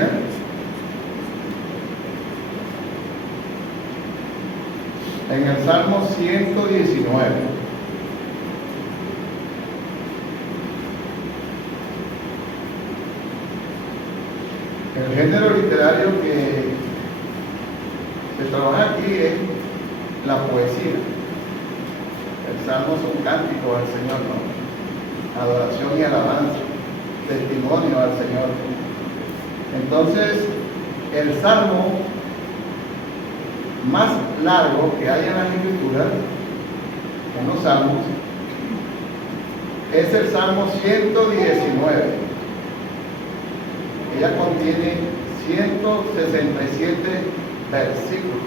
Biblia. En el Salmo 119. El género literario que se trabaja aquí es la poesía. El Salmo es un cántico al Señor, ¿no? Adoración y alabanza, testimonio al Señor. Entonces, el Salmo más largo que hay en las Escrituras, en los Salmos, es el Salmo 119. Ella contiene 167 versículos.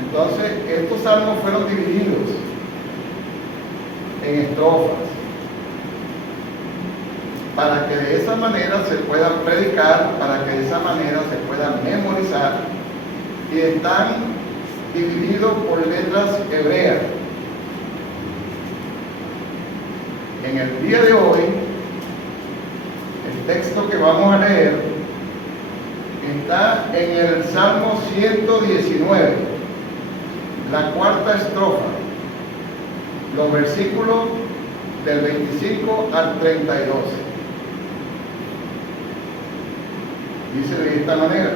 Entonces, estos salmos fueron divididos en estrofas para que de esa manera se puedan predicar, para que de esa manera se puedan memorizar, y están divididos por letras hebreas. En el día de hoy, el texto que vamos a leer está en el Salmo 119, la cuarta estrofa, los versículos del 25 al 32. Dice de esta manera: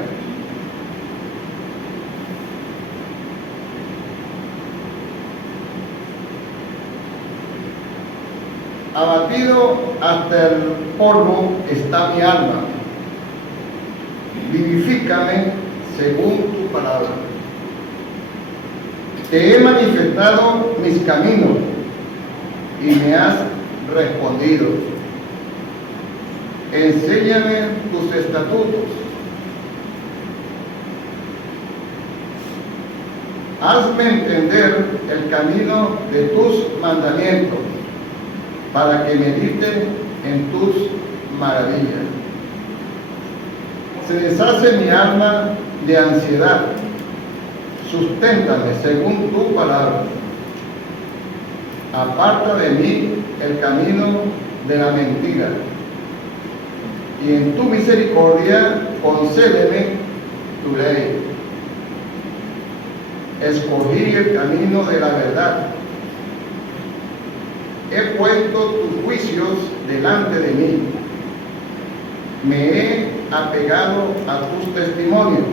abatido hasta el polvo está mi alma, vivifícame según tu palabra. Te he manifestado mis caminos y me has respondido. Enséñame tus estatutos. Hazme entender el camino de tus mandamientos, para que medite en tus maravillas. Se deshace mi alma de ansiedad. Susténtame según tu palabra. Aparta de mí el camino de la mentira, y en tu misericordia concédeme tu ley. Escogí el camino de la verdad. He puesto tus juicios delante de mí. Me he apegado a tus testimonios.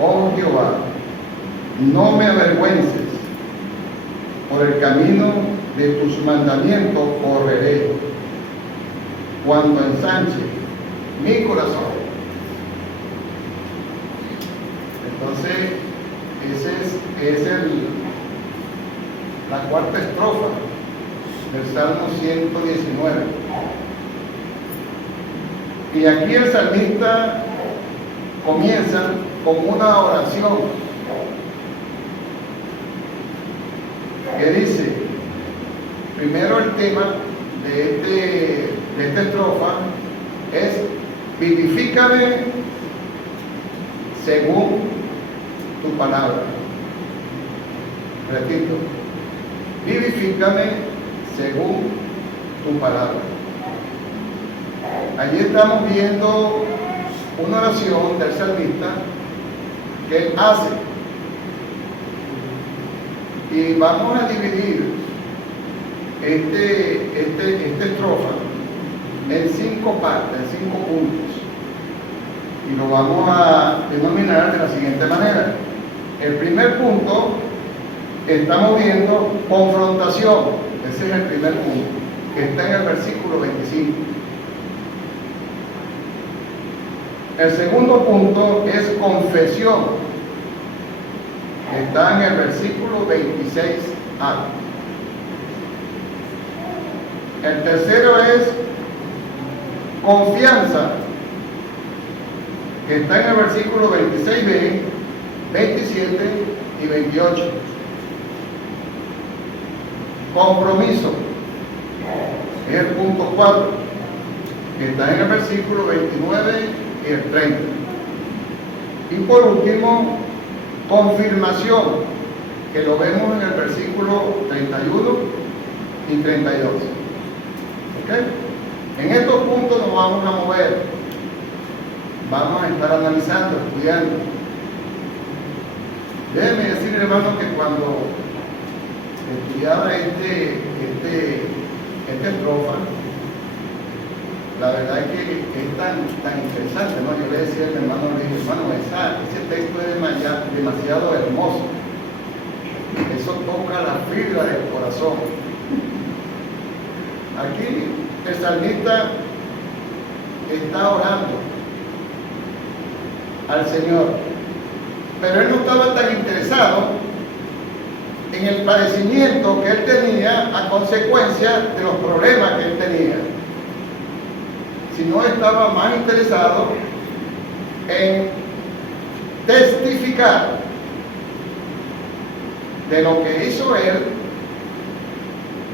Oh Jehová, no me avergüences. Por el camino de tus mandamientos correré, cuando ensanche mi corazón. Entonces, esa es la cuarta estrofa del Salmo 119. Y aquí el salmista comienza con una oración que dice, primero el tema de esta estrofa es: vivifícame según tu palabra. Repito, vivifícame según tu palabra. Allí estamos viendo una oración del salmista que él hace, y vamos a dividir esta estrofa en 5 partes, en 5 puntos, y lo vamos a denominar de la siguiente manera. El primer punto, estamos viendo confrontación. Ese es el primer punto, que está en el versículo 25. El segundo punto es confesión, que está en el versículo 26a. El tercero es confianza, que está en el versículo 26b, 27 y 28. Compromiso, es el punto 4, que está en el versículo 29 y el 30. Y por último, confirmación, que lo vemos en el versículo 31 y 32. ¿Okay? En estos puntos nos vamos a mover. Vamos a estar analizando, estudiando. Déjenme decir, hermano, que cuando estudiaba esta estrofa, la verdad es que es tan interesante, ¿no? Yo le decía a mi hermano, le dije, hermano, ese texto es demasiado hermoso. Eso toca la fibra del corazón. Aquí el salmista está orando al Señor, pero él no estaba tan interesado en el padecimiento que él tenía a consecuencia de los problemas que él tenía, sino estaba más interesado en testificar de lo que hizo él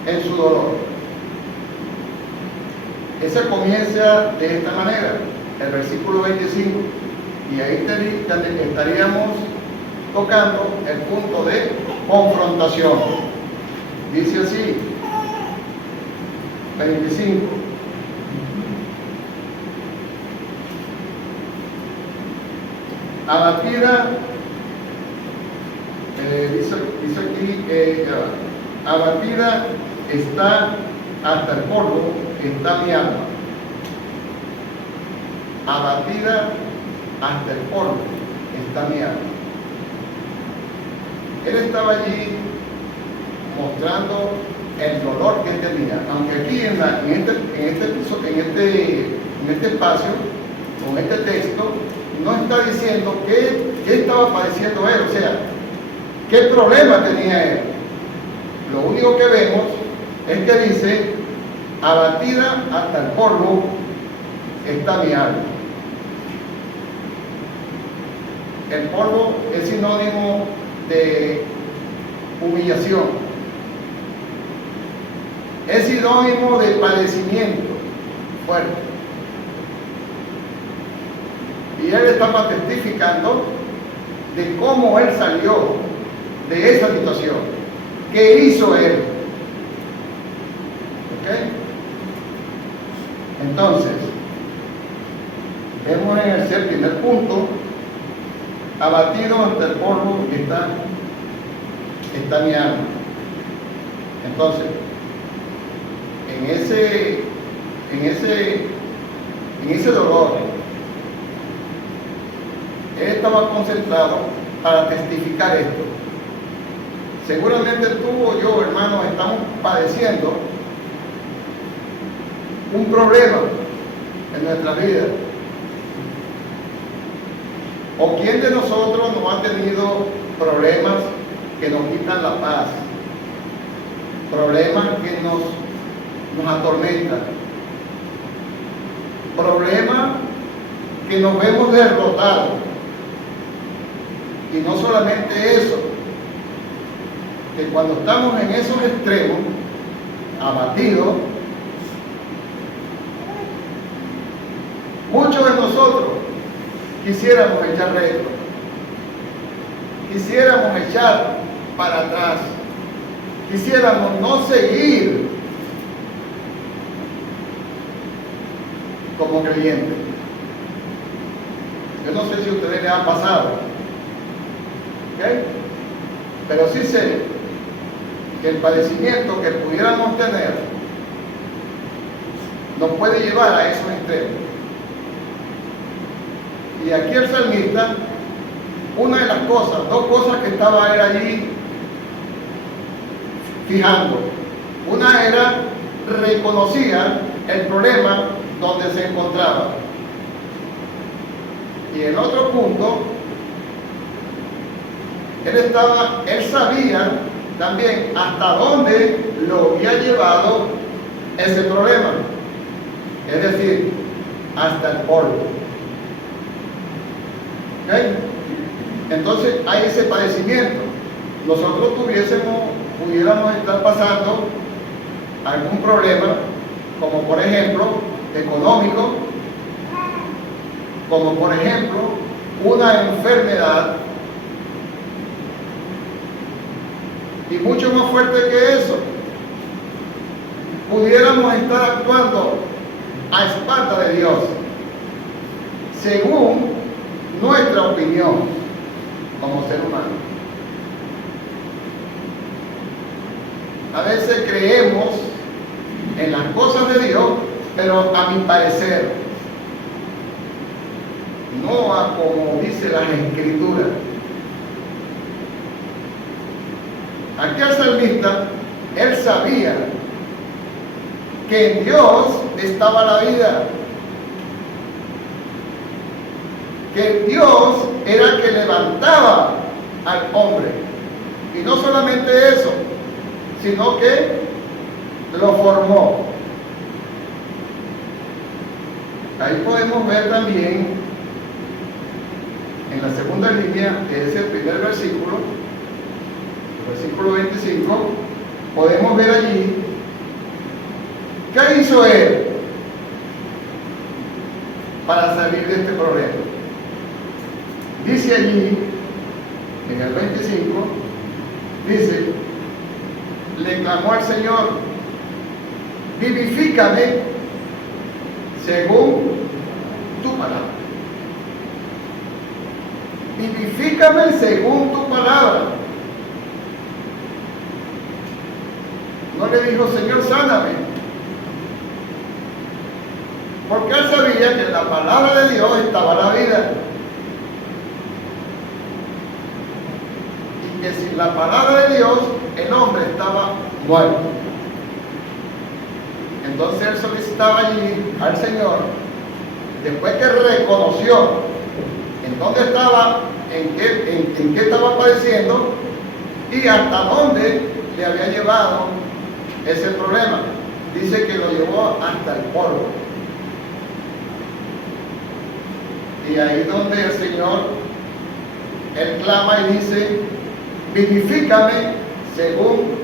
en su dolor. Ese comienza de esta manera, el versículo 25, y ahí estaríamos tocando el punto de confrontación. Dice así, 25. Abatida, dice aquí, abatida está hasta el polvo, está mi alma. Abatida hasta el polvo está mi alma. Él estaba allí mostrando el dolor que tenía, aunque aquí en este espacio, con este texto, no está diciendo qué estaba padeciendo él, o sea, qué problema tenía él. Lo único que vemos es que dice, abatida hasta el polvo está mi alma. El polvo es sinónimo de humillación, es sinónimo de padecimiento fuerte. Y él estaba testificando de cómo él salió de esa situación. ¿Qué hizo él? ¿Ok? Entonces, vemos en el primer punto, abatido ante el polvo y está mi alma. Entonces, en ese dolor, él estaba concentrado para testificar esto. Seguramente tú o yo, hermanos, estamos padeciendo un problema en nuestra vida. ¿O quién de nosotros no ha tenido problemas que nos quitan la paz? Problemas que nos atormentan. Problemas que nos vemos derrotados. Y no solamente eso, que cuando estamos en esos extremos, abatidos, muchos de nosotros quisiéramos echar retro, quisiéramos echar para atrás, quisiéramos no seguir como creyentes. Yo no sé si a ustedes les ha pasado, ¿okay? Pero sí sé que el padecimiento que pudiéramos tener nos puede llevar a esos extremos. Y aquí el salmista, una de las cosas, dos cosas que estaba él allí fijando. Una era, reconocía el problema donde se encontraba. Y el otro punto, él sabía también hasta dónde lo había llevado ese problema. Es decir, hasta el polvo. ¿Okay? Entonces hay ese padecimiento. Nosotros pudiéramos estar pasando algún problema, como por ejemplo económico, como por ejemplo una enfermedad, y mucho más fuerte que eso, pudiéramos estar actuando a espaldas de Dios, según nuestra opinión como ser humano. A veces creemos en las cosas de Dios, pero a mi parecer, no a como dice las Escrituras. Aquí el salmista, él sabía que en Dios estaba la vida, que Dios era el que levantaba al hombre, y no solamente eso, sino que lo formó. Ahí podemos ver también en la segunda línea, que es el primer versículo, el versículo 25, podemos ver allí qué hizo él para salir de este problema. Dice allí, en el 25, dice, le clamó al Señor, vivifícame según tu palabra. Vivifícame según tu palabra. No le dijo, Señor, sáname, porque él sabía que en la palabra de Dios estaba la vida, y que sin la palabra de Dios el hombre estaba muerto. Entonces él solicitaba allí al Señor, después que reconoció en dónde estaba, en qué estaba padeciendo y hasta dónde le había llevado ese problema. Dice que lo llevó hasta el polvo. Y ahí donde el Señor, él clama y dice, vivifícame según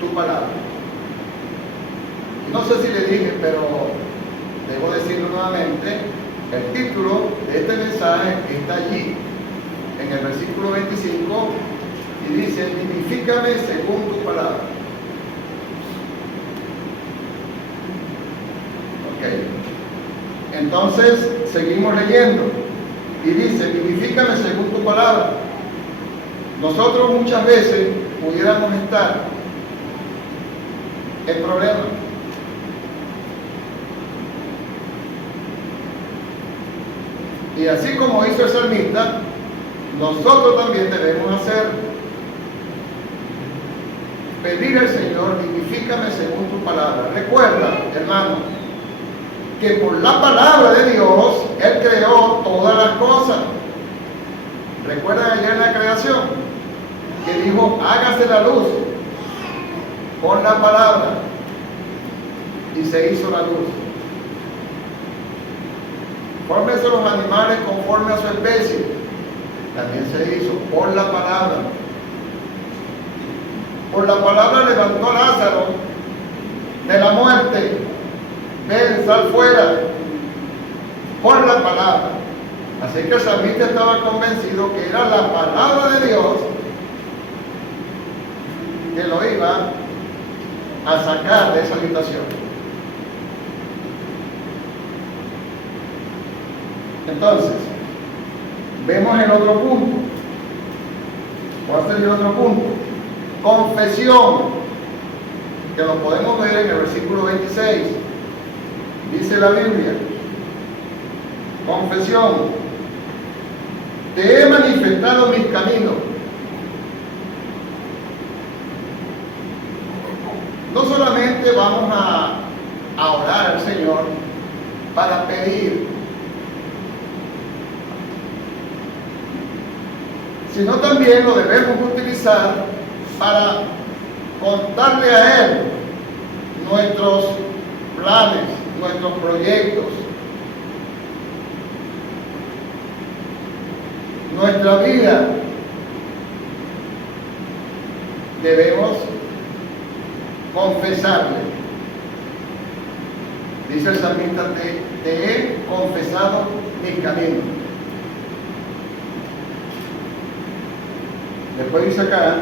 tu palabra. No sé si le dije, pero debo decirlo nuevamente, el título de este mensaje está allí, en el versículo 25, y dice, vivifícame según tu palabra. Ok. Entonces, seguimos leyendo, y dice, vivifícame según tu palabra. Nosotros muchas veces pudiéramos estar en problemas. Y así como hizo el salmista, nosotros también debemos hacer. Pedir al Señor, vivifícame según tu palabra. Recuerda, hermano, que por la palabra de Dios, Él creó todas las cosas. ¿Recuerdan ayer en la creación? Que dijo, hágase la luz con la palabra. Y se hizo la luz. Fórmese los animales conforme a su especie. También se hizo por la palabra. Por la palabra levantó a Lázaro de la muerte. Ven, sal fuera. Por la palabra. Así que el salmista estaba convencido que era la palabra de Dios que lo iba a sacar de esa habitación. Entonces, vemos el otro punto. ¿Cuál sería el otro punto? Confesión, que lo podemos ver en el versículo 26. Dice la Biblia, confesión, te he manifestado mis caminos. No solamente vamos a orar al Señor para pedir, sino también lo debemos utilizar para contarle a Él nuestros planes, nuestros proyectos, nuestra vida. Debemos confesarle. Dice el salmista, te he confesado mis caminos. Después dice acá,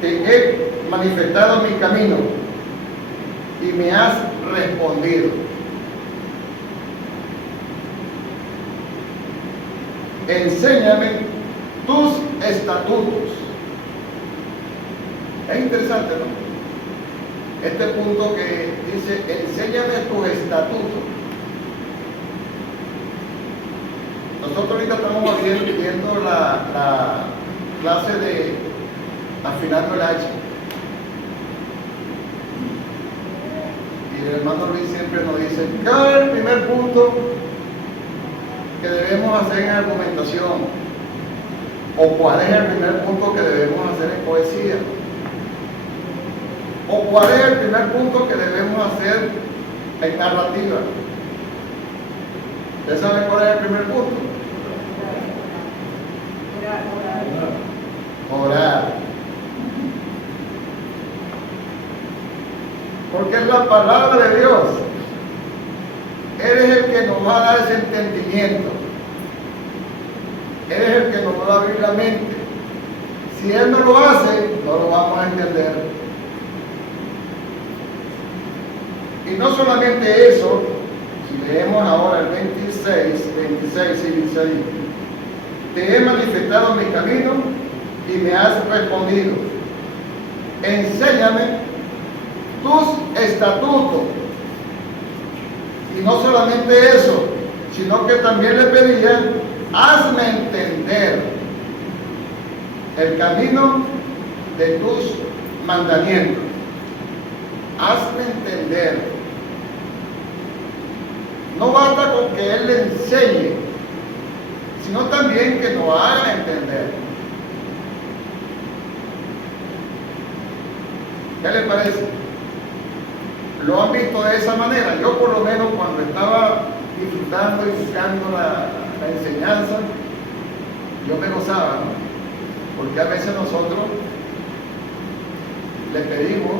te he manifestado mi camino y me has respondido. Enséñame tus estatutos. Es interesante, ¿no? Este punto que dice, enséñame tus estatutos. Nosotros ahorita estamos viendo la clase de afinando el hacha. Y el hermano Luis siempre nos dice, ¿cuál es el primer punto que debemos hacer en argumentación? ¿O cuál es el primer punto que debemos hacer en poesía? ¿O cuál es el primer punto que debemos hacer en narrativa? ¿Usted sabe cuál es el primer punto? Orar. Porque es la palabra de Dios. Eres el que nos va a dar ese entendimiento. Eres el que nos va a abrir la mente. Si Él no lo hace, no lo vamos a entender. Y no solamente eso, si leemos ahora el 26 y dice ahí, te he manifestado mi camino y me has respondido. Enséñame tus estatutos. Y no solamente eso, sino que también le pedía, hazme entender el camino de tus mandamientos. Hazme entender. No basta con que Él le enseñe, sino también que nos haga entender. ¿Qué le parece? ¿Lo han visto de esa manera? Yo por lo menos cuando estaba disfrutando y buscando la enseñanza, yo me gozaba, ¿no? Porque a veces nosotros le pedimos,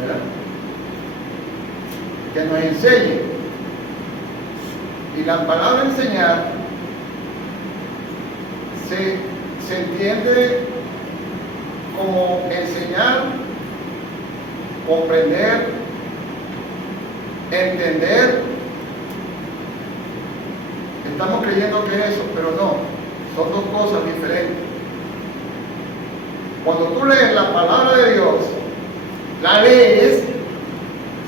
¿verdad?, que nos enseñe. Y la palabra enseñar se entiende como enseñar, comprender, entender. Estamos creyendo que es eso, pero no, son dos cosas diferentes. Cuando tú lees la palabra de Dios, la lees,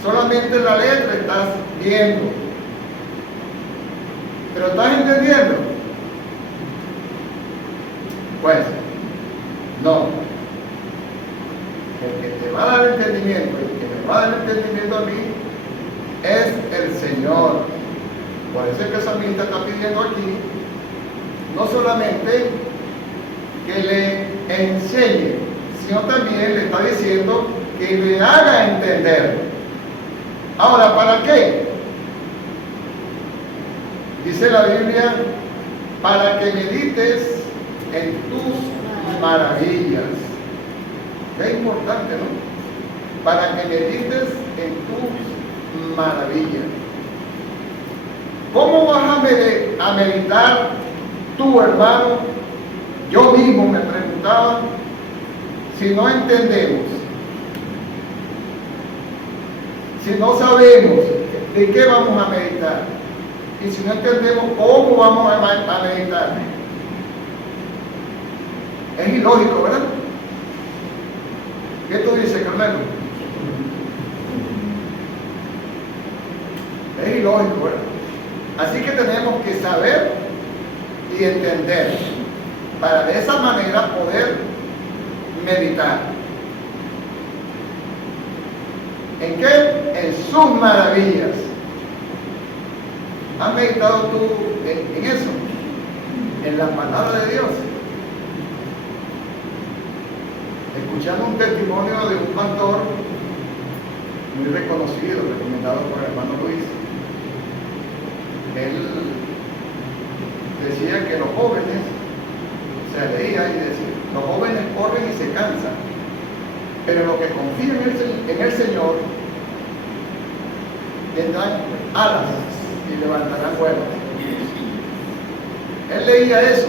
solamente la letra estás viendo, pero ¿estás entendiendo? Pues no. El que te va a dar entendimiento, el que me va a dar entendimiento a mí, es el Señor. Por eso es que el salmista está pidiendo aquí, no solamente que le enseñe, sino también le está diciendo que le haga entender. Ahora, ¿para qué? Dice la Biblia, para que medites en tus maravillas. Es importante, ¿no? Para que medites en tus maravillas. ¿Cómo vas a meditar tú, hermano? Yo mismo me preguntaba, si no entendemos, si no sabemos de qué vamos a meditar, y si no entendemos cómo vamos a meditar, es ilógico, ¿verdad? ¿Qué tú dices, Carmelo? Es ilógico, ¿verdad? Así que tenemos que saber y entender para de esa manera poder meditar. ¿En qué? En sus maravillas. ¿Has meditado tú en eso? En la palabra de Dios. Escuchando un testimonio de un pastor muy reconocido, recomendado por el hermano Luis. Él decía que los jóvenes, se leía y decía, los jóvenes corren y se cansan, pero los que confían en el Señor tendrán alas y levantarán vuelos. Él leía eso,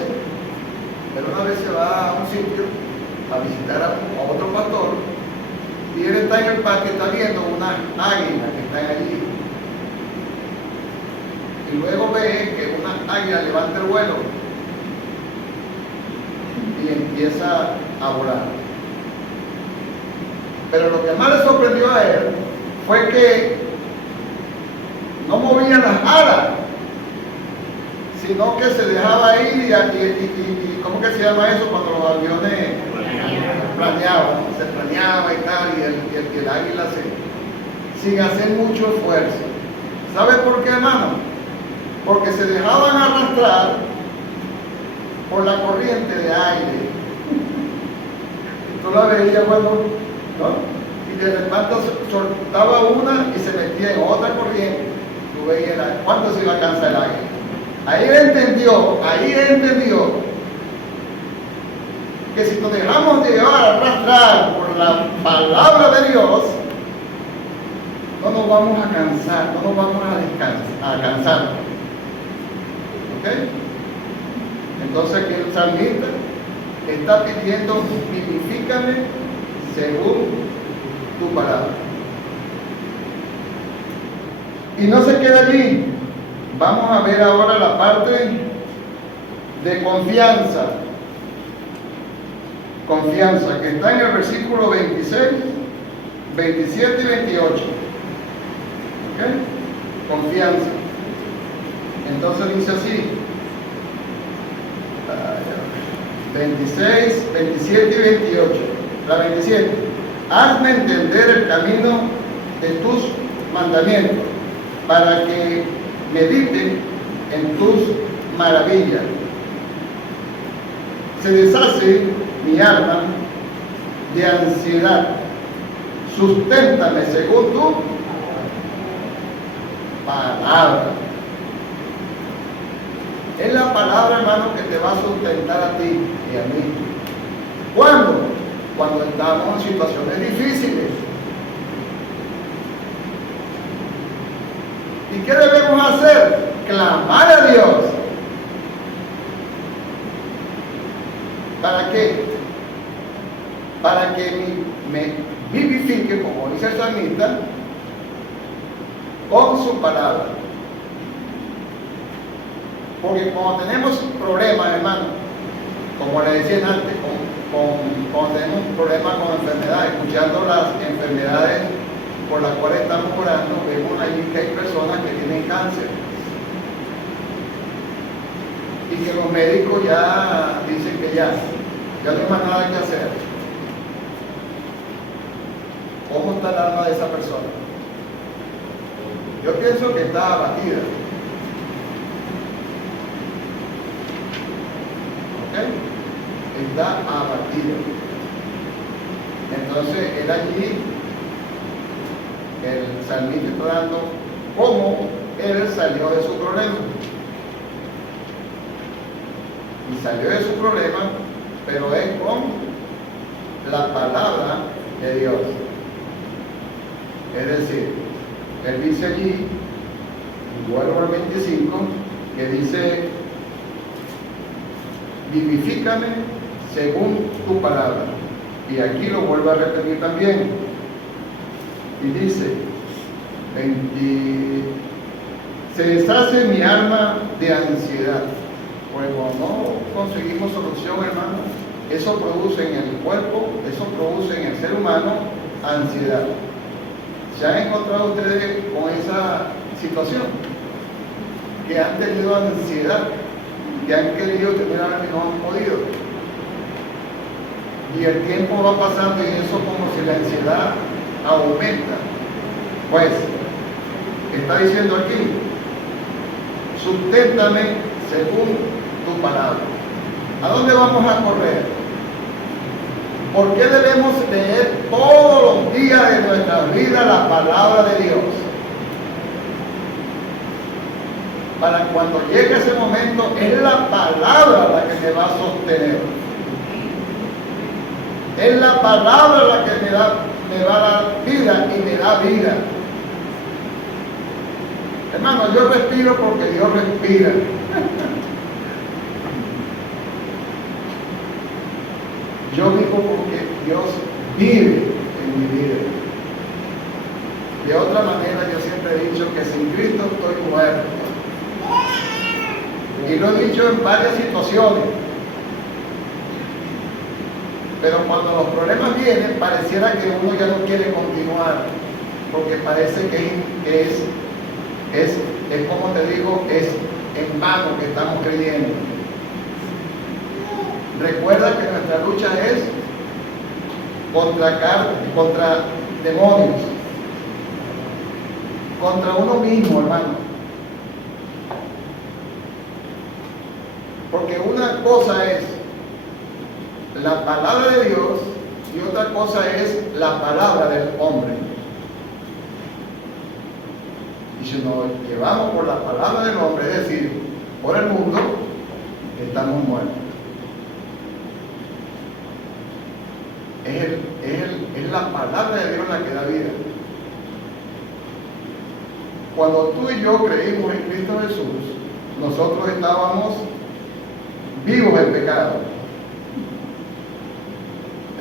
pero una vez se va a un sitio a visitar a otro pastor, y él está en el parque, está viendo unas águilas que están allí. Y luego ve que una águila levanta el vuelo y empieza a volar. Pero lo que más le sorprendió a él fue que no movía las alas, sino que se dejaba ir y ¿cómo que se llama eso cuando los aviones planeaban? Se planeaba y tal, y el águila sin hacer mucho esfuerzo. ¿Sabe por qué, hermano? Porque se dejaban arrastrar por la corriente de aire. Tú la veías, bueno, ¿no? Y de repente soltaba una y se metía en otra corriente. Tú veías cuánto se iba a cansar el águila. Ahí él entendió que si nos dejamos de llevar a arrastrar por la palabra de Dios, no nos vamos a cansar, no nos vamos a cansar. ¿Ok? Entonces aquí el salmista está pidiendo: vivifícame según tu palabra. Y no se queda allí. Vamos a ver ahora la parte de confianza. Confianza, que está en el versículo 26, 27 y 28. ¿Ok? Confianza. Entonces dice así: 26, 27 y 28. La 27. Hazme entender el camino de tus mandamientos, para que medite en tus maravillas. Se deshace mi alma de ansiedad. Susténtame según tu palabra. Es la palabra, hermano, que te va a sustentar a ti y a mí. ¿Cuándo? Cuando estamos en situaciones difíciles. ¿Y qué debemos hacer? Clamar a Dios. ¿Para qué? Para que me vivifique, como dice el salmista, con su palabra. Porque cuando tenemos problemas, hermano, como le decía antes, cuando tenemos problemas con enfermedades, escuchando las enfermedades por las cuales estamos orando, vemos allí que hay personas que tienen cáncer y que los médicos ya dicen que ya no hay más nada que hacer. ¿Cómo está el alma de esa persona? Yo pienso que está abatida. ¿Ok? Está abatida. Entonces él allí, el salmista está dando cómo él salió de su problema. Y salió de su problema, pero es con la palabra de Dios. Es decir, él dice allí, vuelvo al 25, que dice: vivifícame según tu palabra. Y aquí lo vuelvo a repetir también. Y dice, se deshace mi alma de ansiedad. Pues cuando no conseguimos solución, hermano, eso produce en el cuerpo, eso produce en el ser humano ansiedad. ¿Se han encontrado ustedes con esa situación? Que han tenido ansiedad, que han querido tener algo y no han podido. Y el tiempo va pasando y eso como si la ansiedad aumenta. Pues, está diciendo aquí: susténtame según tu palabra. ¿A dónde vamos a correr? ¿Por qué debemos leer todos los días de nuestra vida la palabra de Dios? Para cuando llegue ese momento, es la palabra la que me va a sostener. Es la palabra la que me va a dar vida y me da vida. Hermano, yo respiro porque Dios respira. Yo vivo porque Dios vive en mi vida. De otra manera, yo siempre he dicho que sin Cristo estoy muerto. Y lo he dicho en varias situaciones. Pero cuando los problemas vienen, pareciera que uno ya no quiere continuar, porque parece que es como te digo, es en vano que estamos creyendo. Recuerda que nuestra lucha es contra demonios, contra uno mismo, hermano. Porque una cosa es la palabra de Dios y otra cosa es la palabra del hombre. Y si nos llevamos por la palabra del hombre, es decir, por el mundo, estamos muertos. Es la palabra de Dios la que da vida. Cuando tú y yo creímos en Cristo Jesús, nosotros estábamos vivos en pecado.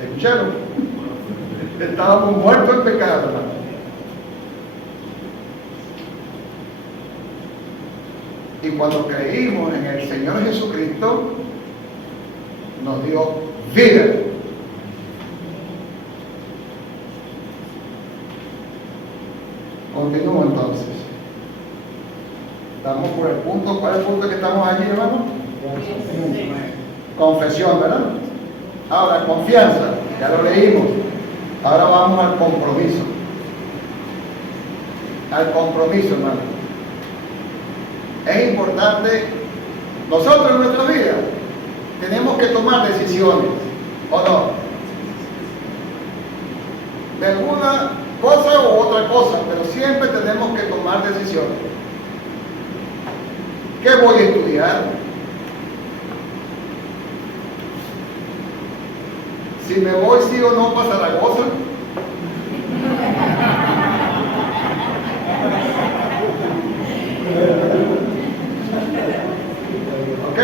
¿Escucharon? Estábamos muertos en pecado, hermano. Y cuando creímos en el Señor Jesucristo, nos dio vida. Continúo entonces. Estamos por el punto. ¿Cuál es el punto que estamos allí, hermano? Confesión, ¿verdad? Ahora, confianza, ya lo leímos. Ahora vamos al compromiso. Al compromiso, hermano. Es importante, nosotros en nuestra vida tenemos que tomar decisiones, ¿o no? De alguna cosa u otra cosa, pero siempre tenemos que tomar decisiones. ¿Qué voy a estudiar? Si me voy sí o no para Zaragoza. ¿Ok?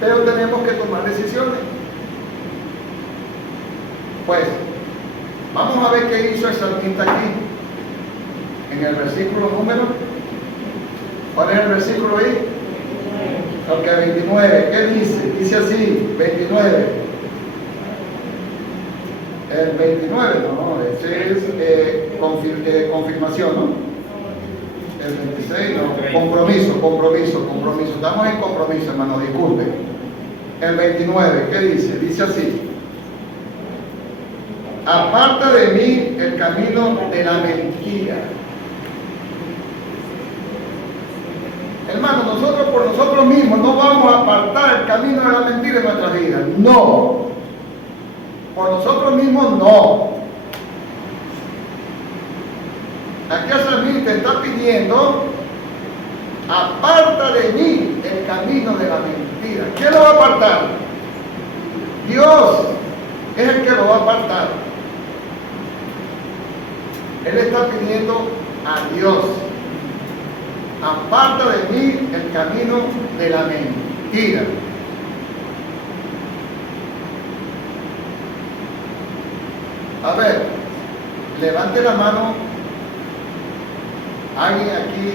Pero tenemos que tomar decisiones. Pues, vamos a ver qué hizo el salmista aquí. En el versículo número. ¿Cuál es el versículo ahí? Ok, 29. ¿Qué dice? Dice así, 29. El 29, no, ese es confirmación, ¿no? El 26, no, compromiso. Estamos en compromiso, hermano, disculpe. El 29, ¿qué dice? Dice así: aparta de mí el camino de la mentira. Hermano, nosotros por nosotros mismos no vamos a apartar el camino de la mentira en nuestras vidas. No. Por nosotros mismos no. Aquí el salmista está pidiendo: aparta de mí el camino de la mentira. ¿Quién lo va a apartar? Dios es el que lo va a apartar. Él está pidiendo a Dios: aparta de mí el camino de la mentira. A ver, levante la mano alguien aquí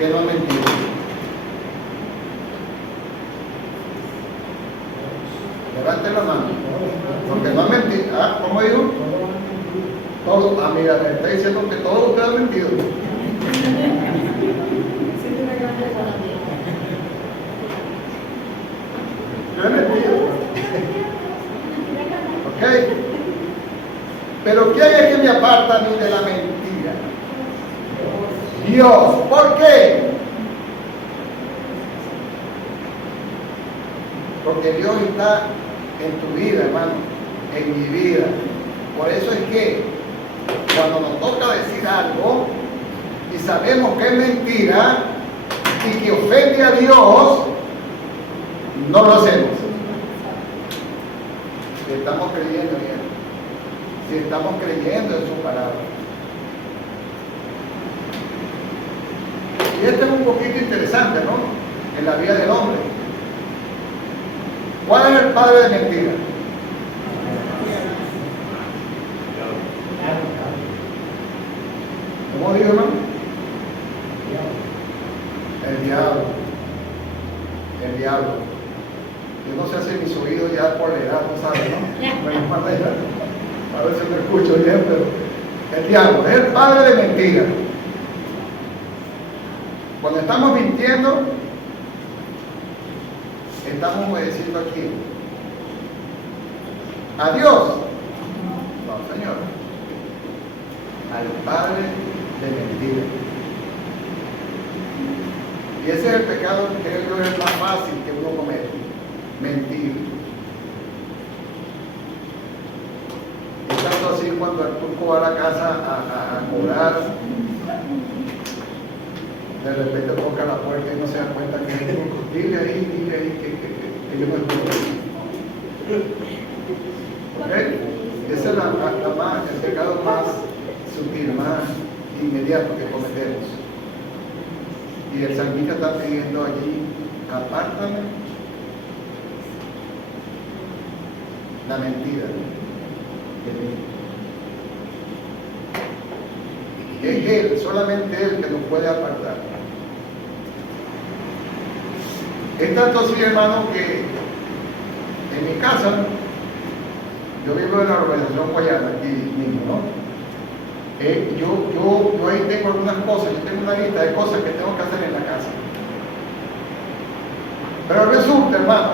que no ha mentido. Levante la mano, porque no ha mentido. Ah, ¿cómo digo? Todo. Ah, mira, me está diciendo que todos ustedes han mentido. Yo he mentido. ¿Ok? Pero ¿quién es que me aparta a mí de la mentira? Dios. ¿Por qué? Porque Dios está en tu vida, hermano, en mi vida. Por eso es que cuando nos toca decir algo y sabemos que es mentira y que ofende a Dios, no lo hacemos. Si estamos creyendo en Él, si estamos creyendo en su palabra. Y esto es un poquito interesante, ¿no? En la vida del hombre. ¿Cuál es el padre de mentira? ¿Cómo digo, hermano? El diablo. El diablo. Yo no sé si mis oídos ya por la edad, no saben, ¿no? Bueno, a veces me escucho bien, pero el diablo es el padre de mentira. Cuando estamos mintiendo, estamos obedeciendo a quién? ¿A Dios? No, Señor. Al padre de mentira. Y ese es el pecado que creo yo es más fácil que uno comete. Mentir. Y tanto así cuando el turco va a la casa a cobrar, de repente toca la puerta y no se da cuenta que es el turco. Dile ahí que yo no estoy. ¿Ok? Ese es el pecado más sutil, más inmediato que cometemos. Y el salmista está pidiendo allí, apártame la mentira de mí. Es Él, solamente Él que nos puede apartar. Es tanto así, hermano, que en mi casa, yo vivo en la urbanización Guayana, aquí mismo, ¿no? Yo ahí tengo algunas cosas, yo tengo una lista de cosas que tengo que hacer en la casa. Pero resulta, hermano,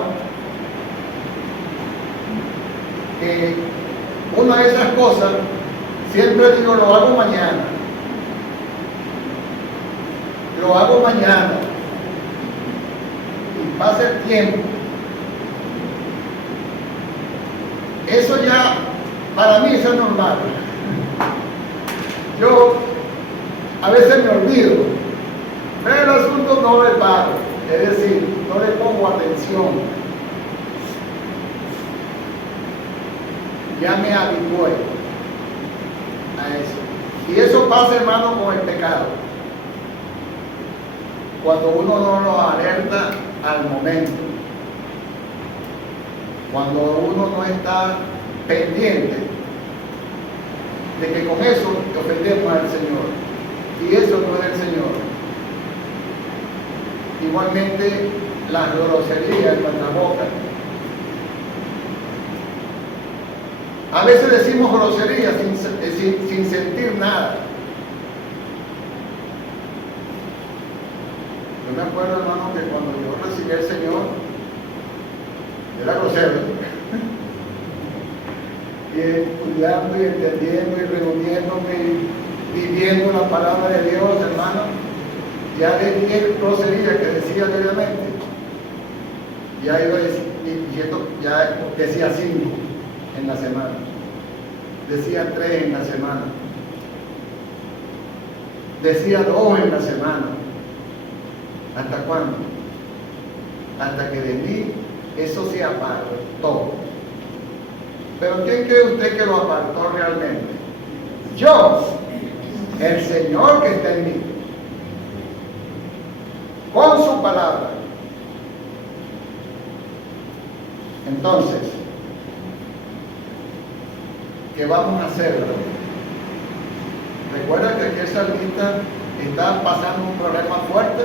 que una de esas cosas, siempre digo, lo hago mañana. Lo hago mañana. Y pasa el tiempo. Eso ya, para mí, eso es normal. Yo a veces me olvido, pero el asunto no le paro, es decir, no le pongo atención. Ya me habitué a eso. Y eso pasa, hermano, con el pecado. Cuando uno no lo alerta al momento, cuando uno no está pendiente de que con eso ofendemos al Señor, y eso no es el Señor. Igualmente las groserías en nuestra boca. A veces decimos groserías sin sentir nada. Yo me acuerdo, hermano, que cuando yo recibí al Señor, yo era grosero. Y estudiando y entendiendo y reuniéndome y viviendo la palabra de Dios, hermano, ya de 10 groserías que decía diariamente, ya iba diciendo, ya decía 5 en la semana, decía 3 en la semana, decía 2 en la semana. ¿Hasta cuándo? Hasta que de mí eso se apartó. Pero ¿quién cree usted que lo apartó realmente? Yo, el Señor que está en mí, con su palabra. Entonces, ¿qué vamos a hacer? Recuerda que aquel salmista está pasando un problema fuerte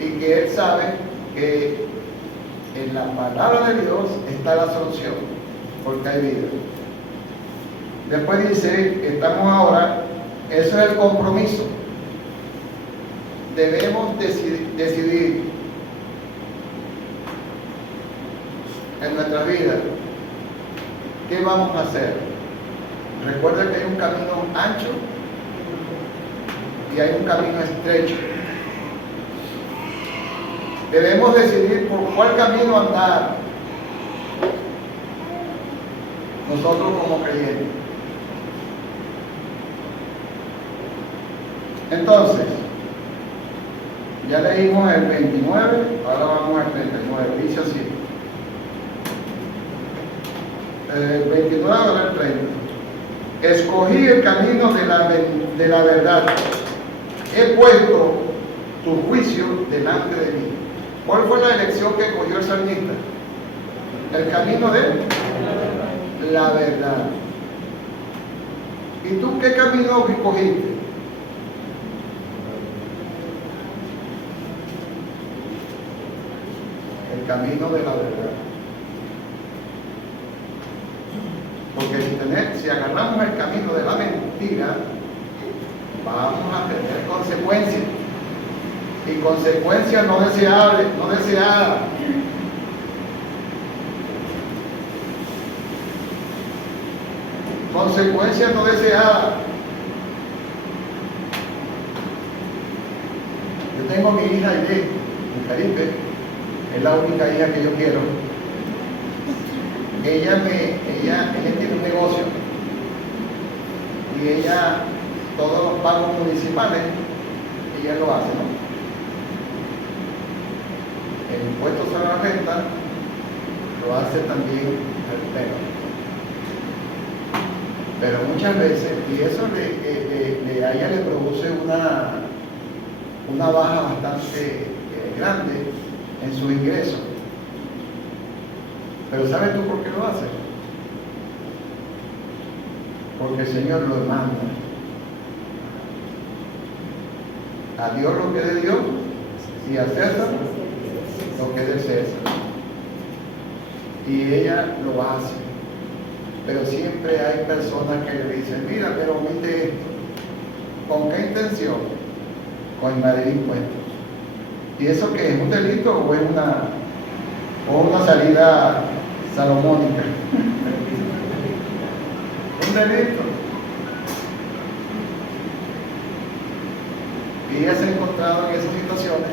y que él sabe que en la palabra de Dios está la solución, porque hay vida. Después dice que estamos ahora, eso es el compromiso. Debemos decidir en nuestra vida qué vamos a hacer. Recuerda que hay un camino ancho y hay un camino estrecho. Debemos decidir por cuál camino andar nosotros como creyentes. Entonces, ya leímos el 29, ahora vamos al 39, dice así. El 29 ahora el 30. Escogí el camino de la verdad. He puesto tu juicio delante de mí. ¿Cuál fue la elección que cogió el salmista? El camino de la verdad. ¿Y tú qué camino escogiste? El camino de la verdad. Porque si agarramos el camino de la mentira, vamos a tener consecuencias. Y consecuencias no deseables, no deseadas. Consecuencias no deseadas. Yo tengo mi hija Aide, en Caribe, es la única hija que yo quiero. Ella tiene un negocio y ella, todos los pagos municipales, ella lo hace, ¿no? El impuesto sobre la renta lo hace también el PEO. Pero muchas veces, y eso a ella le produce una baja bastante grande en su ingreso. Pero ¿sabes tú por qué lo hace? Porque el Señor lo manda. A Dios lo que es de Dios y a César lo que es de César. Y ella lo hace. Pero siempre hay personas que le dicen, mira, pero omite esto. ¿Con qué intención? Con evadir impuestos. ¿Y eso qué es? ¿Un delito o es una salida salomónica? Un delito. Y ella se ha encontrado en esas situaciones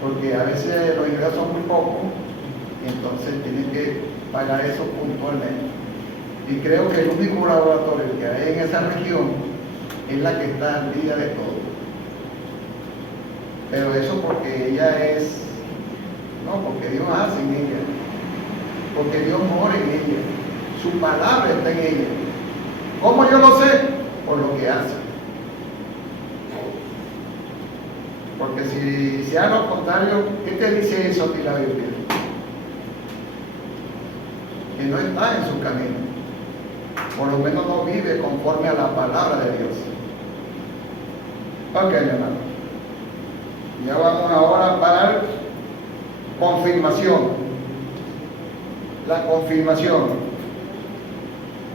porque a veces los ingresos son muy pocos y entonces tienen que pagar eso puntualmente. Y creo que el único laboratorio que hay en esa región es la que está al día de todo. Pero eso porque ella porque Dios hace en ella, porque Dios mora en ella, su palabra está en ella. ¿Cómo yo lo sé? Por lo que hace. Porque si sea lo contrario, ¿qué te dice eso a ti la Biblia? Que no está en su camino. Por lo menos no vive conforme a la palabra de Dios. Ok, hermano. Ya vamos ahora para confirmación. La confirmación.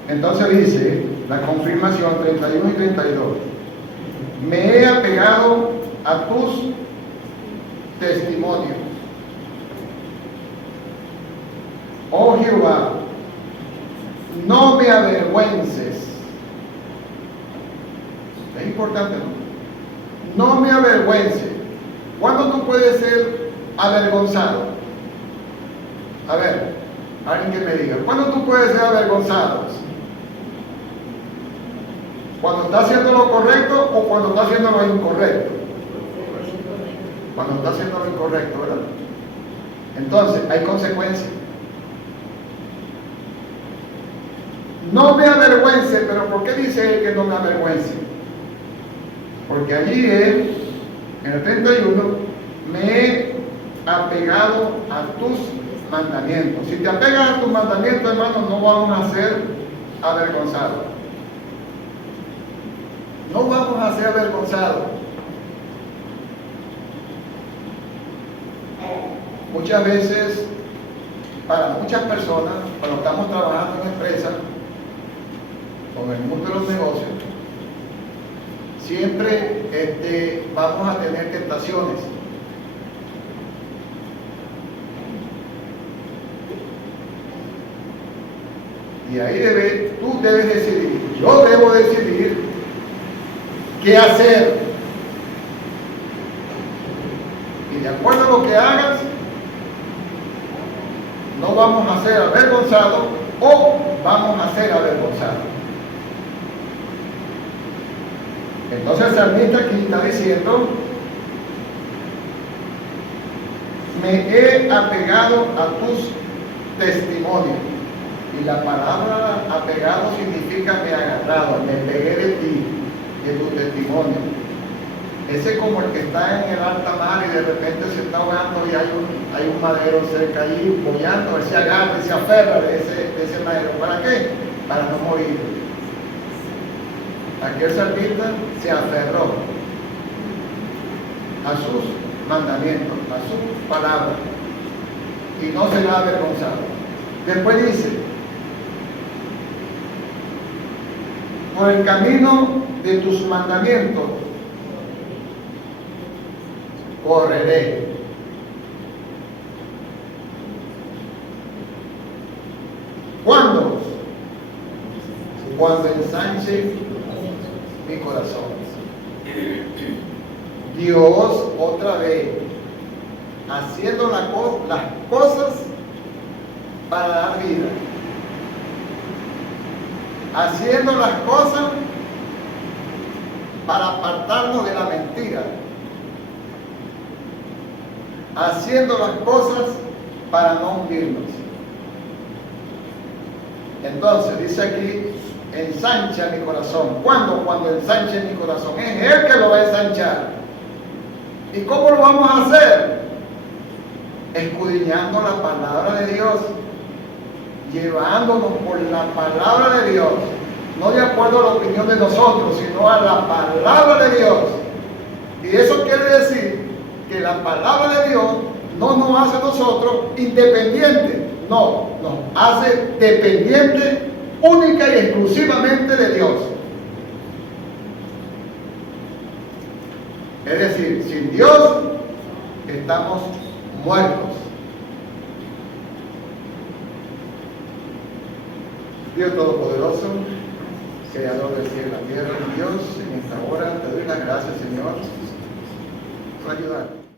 Entonces dice, la confirmación 31 y 32. Me he apegado a tus testimonios. Oh Jehová, no me avergüences. Es importante, ¿no? No me avergüences. ¿Cuándo tú puedes ser avergonzado? A ver, alguien que me diga, ¿cuándo tú puedes ser avergonzado? ¿Cuando está haciendo lo correcto o cuando está haciendo lo incorrecto? Cuando está haciendo lo incorrecto, ¿verdad? Entonces, hay consecuencias. No me avergüence, pero ¿por qué dice él que no me avergüence? Porque allí él, en el 31, me he apegado a tus mandamientos. Si te apegas a tus mandamientos, hermano, no vamos a ser avergonzados. No vamos a ser avergonzados. Muchas veces, para muchas personas, cuando estamos trabajando en empresas, con el mundo de los negocios, siempre vamos a tener tentaciones. Y ahí tú debes decidir, yo debo decidir qué hacer. Y de acuerdo a lo que hagas, no vamos a ser avergonzados o vamos a ser avergonzados. Entonces el salmista aquí está diciendo, me he apegado a tus testimonios. Y la palabra apegado significa me he agarrado, me pegué de ti, de tu testimonio. Ese es como el que está en el alta mar y de repente se está ahogando y hay un madero cerca ahí boyando, él se agarra y se aferra de ese madero. ¿Para qué? Para no morir. Aquel salmista se aferró a sus mandamientos, a sus palabras, y no será avergonzado. Después dice, por el camino de tus mandamientos correré. ¿Cuándo? Cuando ensanche mi corazón. Dios otra vez haciendo las cosas para dar vida, haciendo las cosas para apartarnos de la mentira, haciendo las cosas para no hundirnos. Entonces dice aquí, ensancha mi corazón. ¿Cuándo? Cuando ensanche mi corazón. Es Él que lo va a ensanchar. ¿Y cómo lo vamos a hacer? Escudriñando la palabra de Dios, llevándonos por la palabra de Dios, no de acuerdo a la opinión de nosotros, sino a la palabra de Dios. Y eso quiere decir que la palabra de Dios no nos hace a nosotros independientes, no, nos hace dependientes única y exclusivamente de Dios. Es decir, sin Dios estamos muertos. Dios Todopoderoso, Creador del cielo y la tierra, Dios, en esta hora te doy las gracias, Señor, por ayudarme.